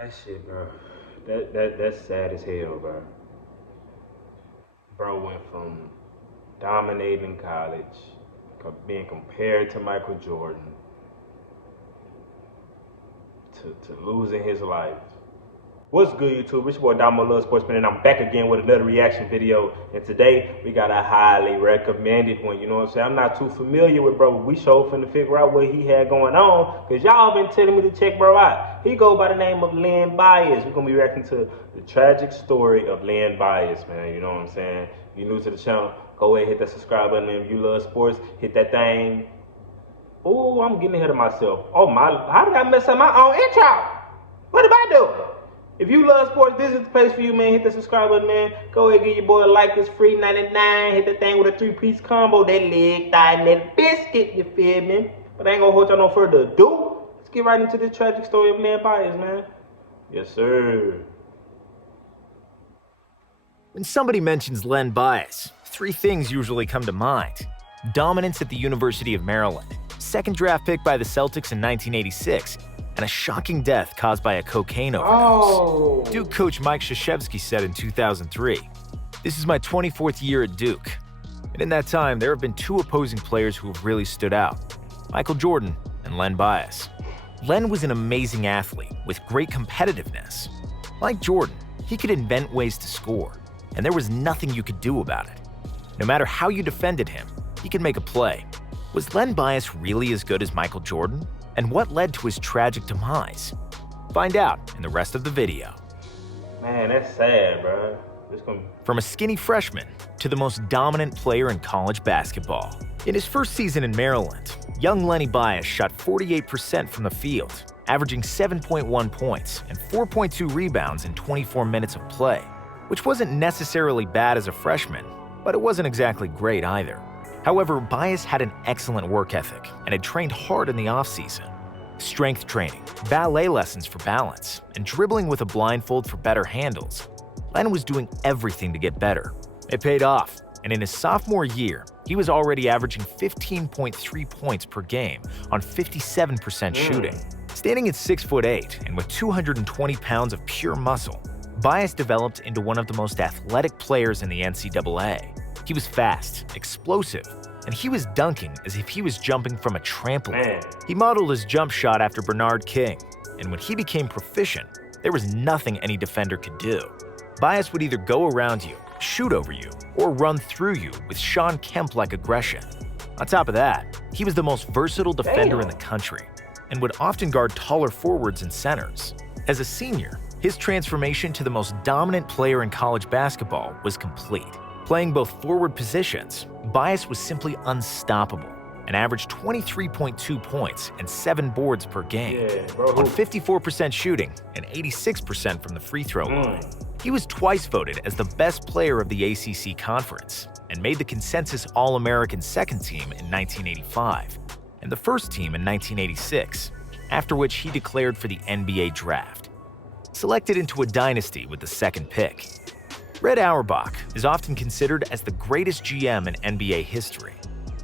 That shit, bro. That's sad as hell, bro. Bro went from dominating college, being compared to Michael Jordan, to losing his life. What's good, YouTube? It's your boy Damo Love Sportsman, and I'm back again with another reaction video. And today we got a highly recommended one. You know what I'm saying? I'm not too familiar with bro, but we sure finna figure out what he had going on, cause y'all been telling me to check bro out. He go by the name of Len Bias. We're gonna be reacting to the tragic story of Len Bias, man. You know what I'm saying? If you're new to the channel, go ahead, hit that subscribe button. And if you love sports, hit that thing. Oh, I'm getting ahead of myself. Oh my, how did I mess up my own intro? What did I do? If you love sports, this is the place for you, man. Hit the subscribe button, man. Go ahead, give your boy a like. It's free 99. Hit that thing with a 3-piece combo. That leg, thigh, and that biscuit. You feel me? But I ain't gonna hold y'all no further ado. Let's get right into the tragic story of Len Bias, man. Yes, sir. When somebody mentions Len Bias, three things usually come to mind. Dominance at the University of Maryland, second draft pick by the Celtics in 1986, and a shocking death caused by a cocaine overdose. Duke coach Mike Krzyzewski said in 2003, "This is my 24th year at Duke. And in that time, there have been two opposing players who have really stood out, Michael Jordan and Len Bias." Len was an amazing athlete with great competitiveness. Like Jordan, he could invent ways to score, and there was nothing you could do about it. No matter how you defended him, he could make a play. Was Len Bias really as good as Michael Jordan? And what led to his tragic demise? Find out in the rest of the video. Man, that's sad, bro. From a skinny freshman to the most dominant player in college basketball. In his first season in Maryland, young Lenny Bias shot 48% from the field, averaging 7.1 points and 4.2 rebounds in 24 minutes of play, which wasn't necessarily bad as a freshman, but it wasn't exactly great either. However, Bias had an excellent work ethic and had trained hard in the offseason. Strength training, ballet lessons for balance, and dribbling with a blindfold for better handles. Len was doing everything to get better. It paid off, and in his sophomore year, he was already averaging 15.3 points per game on 57% shooting. Standing at 6'8" and with 220 pounds of pure muscle, Bias developed into one of the most athletic players in the NCAA. He was fast, explosive, and he was dunking as if he was jumping from a trampoline. He modeled his jump shot after Bernard King, and when he became proficient, there was nothing any defender could do. Bias would either go around you, shoot over you, or run through you with Shawn Kemp-like aggression. On top of that, he was the most versatile defender in the country, and would often guard taller forwards and centers. As a senior, his transformation to the most dominant player in college basketball was complete. Playing both forward positions, Bias was simply unstoppable and averaged 23.2 points and 7 boards per game, on 54% shooting and 86% from the free throw line. He was twice voted as the best player of the ACC Conference and made the consensus All-American second team in 1985 and the first team in 1986, after which he declared for the NBA draft. Selected into a dynasty with the second pick, Red Auerbach is often considered as the greatest GM in NBA history.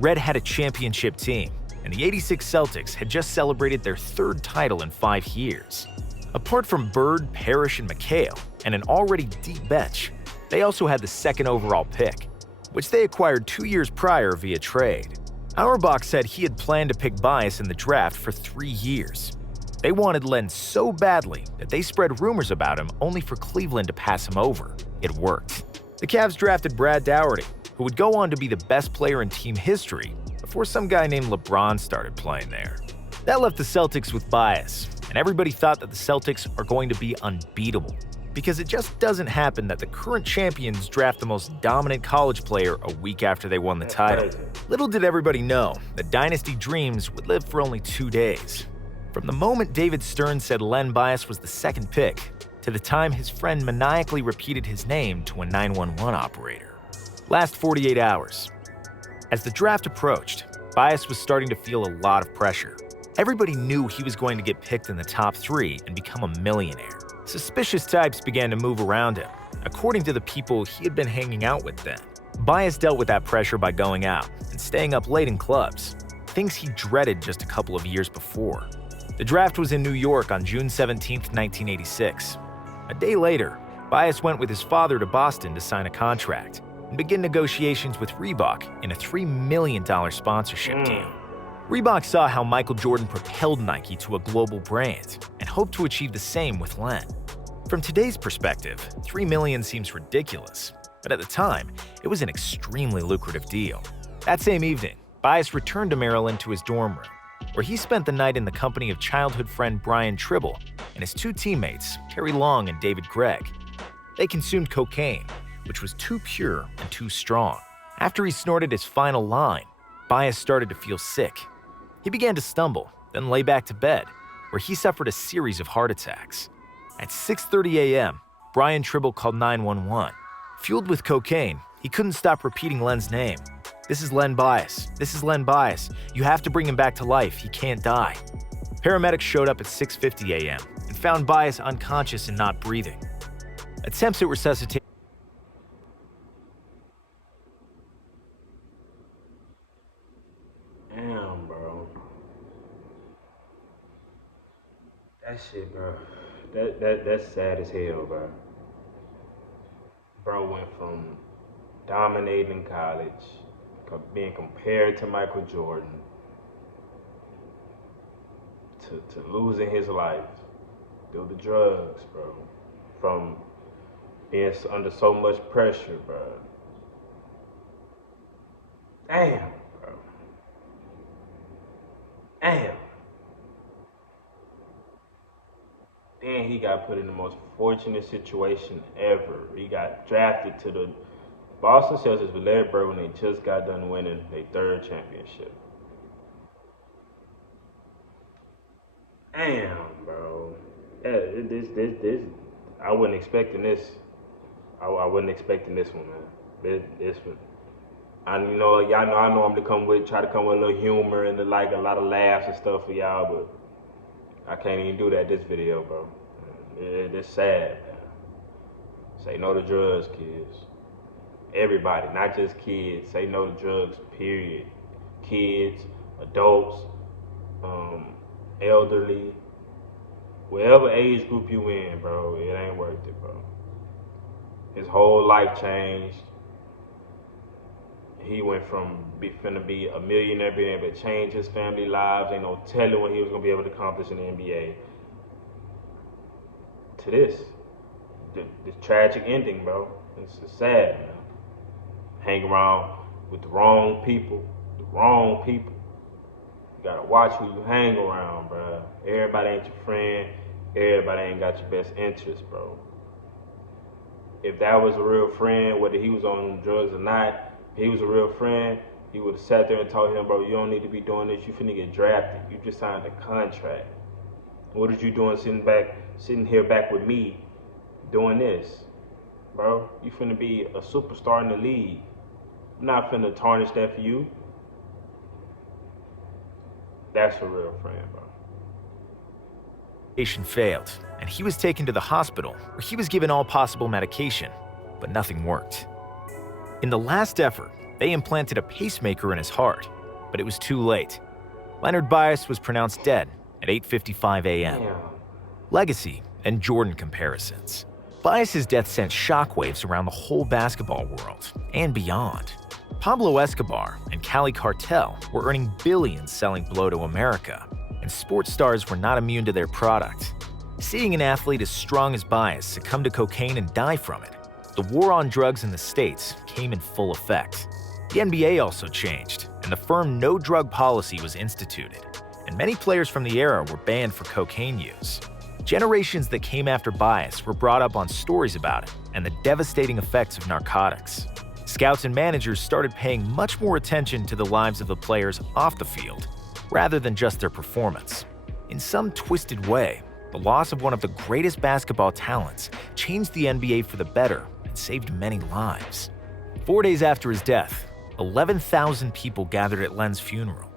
Red had a championship team, and the '86 Celtics had just celebrated their third title in 5 years. Apart from Bird, Parrish, and McHale, and an already deep bench, they also had the second overall pick, which they acquired 2 years prior via trade. Auerbach said he had planned to pick Bias in the draft for 3 years. They wanted Len so badly that they spread rumors about him only for Cleveland to pass him over. It worked. The Cavs drafted Brad Daugherty, who would go on to be the best player in team history before some guy named LeBron started playing there. That left the Celtics with Bias, and everybody thought that the Celtics are going to be unbeatable, because it just doesn't happen that the current champions draft the most dominant college player a week after they won the title. Little did everybody know that dynasty dreams would live for only 2 days. From the moment David Stern said Len Bias was the second pick, to the time his friend maniacally repeated his name to a 911 operator. Last 48 hours. As the draft approached, Bias was starting to feel a lot of pressure. Everybody knew he was going to get picked in the top 3 and become a millionaire. Suspicious types began to move around him, according to the people he had been hanging out with then. Bias dealt with that pressure by going out and staying up late in clubs, things he dreaded just a couple of years before. The draft was in New York on June 17, 1986. A day later, Bias went with his father to Boston to sign a contract and begin negotiations with Reebok in a $3 million sponsorship deal. Reebok saw how Michael Jordan propelled Nike to a global brand and hoped to achieve the same with Len. From today's perspective, $3 million seems ridiculous, but at the time, it was an extremely lucrative deal. That same evening, Bias returned to Maryland to his dorm room, where he spent the night in the company of childhood friend Brian Tribble and his two teammates, Terry Long and David Gregg. They consumed cocaine, which was too pure and too strong. After he snorted his final line, Bias started to feel sick. He began to stumble, then lay back to bed, where he suffered a series of heart attacks. At 6:30 a.m., Brian Tribble called 911. Fueled with cocaine, he couldn't stop repeating Len's name. "This is Len Bias. This is Len Bias. You have to bring him back to life. He can't die." Paramedics showed up at 6:50 a.m. and found Bias unconscious and not breathing. Attempts at resuscitation. Damn, bro. That shit, bro. That's sad as hell, bro. Bro went from dominating college, being compared to Michael Jordan, to losing his life through the drugs, bro. From being under so much pressure, bro. Damn, bro. Damn. Then he got put in the most fortunate situation ever. He got drafted to the Boston Celtics with Larry Bird when they just got done winning their third championship. Damn, bro. This. I wasn't expecting this. I wasn't expecting this one, man. This one. Y'all know I normally try to come with a little humor and a lot of laughs and stuff for y'all, but I can't even do that this video, bro. It's sad, man. Say no to drugs, kids. Everybody, not just kids. Say no to drugs, period. Kids, adults, elderly, whatever age group you in, bro, it ain't worth it, bro. His whole life changed. He went from finna be a millionaire, being able to change his family lives, ain't no telling what he was gonna be able to accomplish in the NBA, to this tragic ending, bro. It's sad, man. Hang around with the wrong people. You gotta watch who you hang around, bro. Everybody ain't your friend. Everybody ain't got your best interest, bro. If that was a real friend, whether he was on drugs or not, if he was a real friend, he would have sat there and told him, bro, you don't need to be doing this. You finna get drafted. You just signed a contract. What are you doing sitting here back with me doing this? Bro, you finna be a superstar in the league. I'm not finna tarnish that for you. That's a real friend, bro. Failed, and he was taken to the hospital where he was given all possible medication, but nothing worked. In the last effort, they implanted a pacemaker in his heart, but it was too late. Leonard Bias was pronounced dead at 8:55 a.m. Legacy and Jordan comparisons. Bias's death sent shockwaves around the whole basketball world and beyond. Pablo Escobar and Cali Cartel were earning billions selling blow to America, and sports stars were not immune to their product. Seeing an athlete as strong as Bias succumb to cocaine and die from it, the war on drugs in the States came in full effect. The NBA also changed, and the firm no drug policy was instituted, and many players from the era were banned for cocaine use. Generations that came after Bias were brought up on stories about it and the devastating effects of narcotics. Scouts and managers started paying much more attention to the lives of the players off the field, rather than just their performance. In some twisted way, the loss of one of the greatest basketball talents changed the NBA for the better and saved many lives. 4 days after his death, 11,000 people gathered at Len's funeral,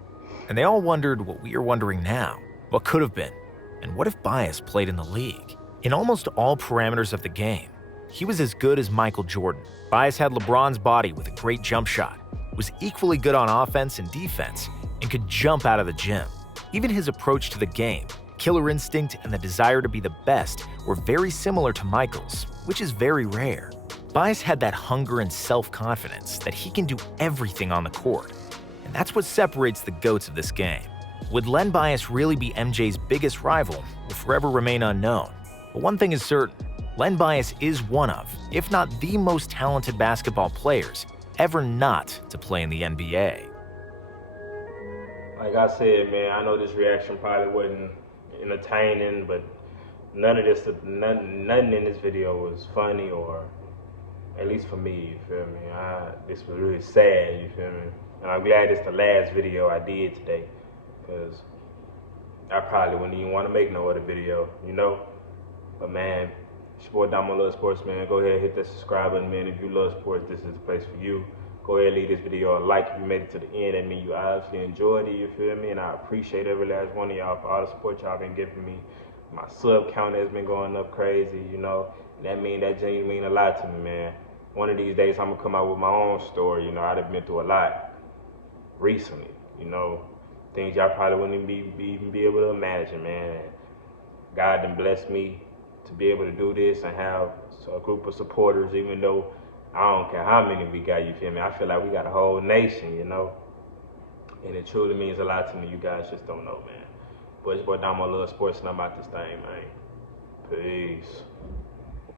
and they all wondered what we are wondering now: what could have been, and what if Bias played in the league? In almost all parameters of the game, he was as good as Michael Jordan. Bias had LeBron's body with a great jump shot, was equally good on offense and defense, and could jump out of the gym. Even his approach to the game killer instinct and the desire to be the best were very similar to Michael's, which is very rare. Bias had that hunger and self-confidence that he can do everything on the court, and that's what separates the GOATs of this game. Would Len Bias really be MJ's biggest rival will forever remain unknown, but one thing is certain, Len Bias is one of, if not the most talented basketball players ever not to play in the NBA. Like I said, man, I know this reaction probably wasn't entertaining, but nothing in this video was funny, or at least for me, you feel me? This was really sad, you feel me? And I'm glad it's the last video I did today, because I probably wouldn't even want to make no other video, you know? But man, it's your boy Damo Love Sports, man. Go ahead and hit that subscribe button, man. If you love sports, this is the place for you. Go ahead and leave this video a like if you made it to the end. That means you obviously enjoyed it, you feel me? And I appreciate every last one of y'all for all the support y'all been giving me. My sub count has been going up crazy, you know? And that genuinely mean a lot to me, man. One of these days I'm gonna come out with my own story, you know? I've been through a lot recently, you know? Things y'all probably wouldn't even be able to imagine, man. And God done blessed me to be able to do this and have a group of supporters, even though I don't care how many we got, you feel me? I feel like we got a whole nation, you know? And it truly means a lot to me. You guys just don't know, man. But it's your boy Damo Love Sports, and I'm about this thing, man. Peace.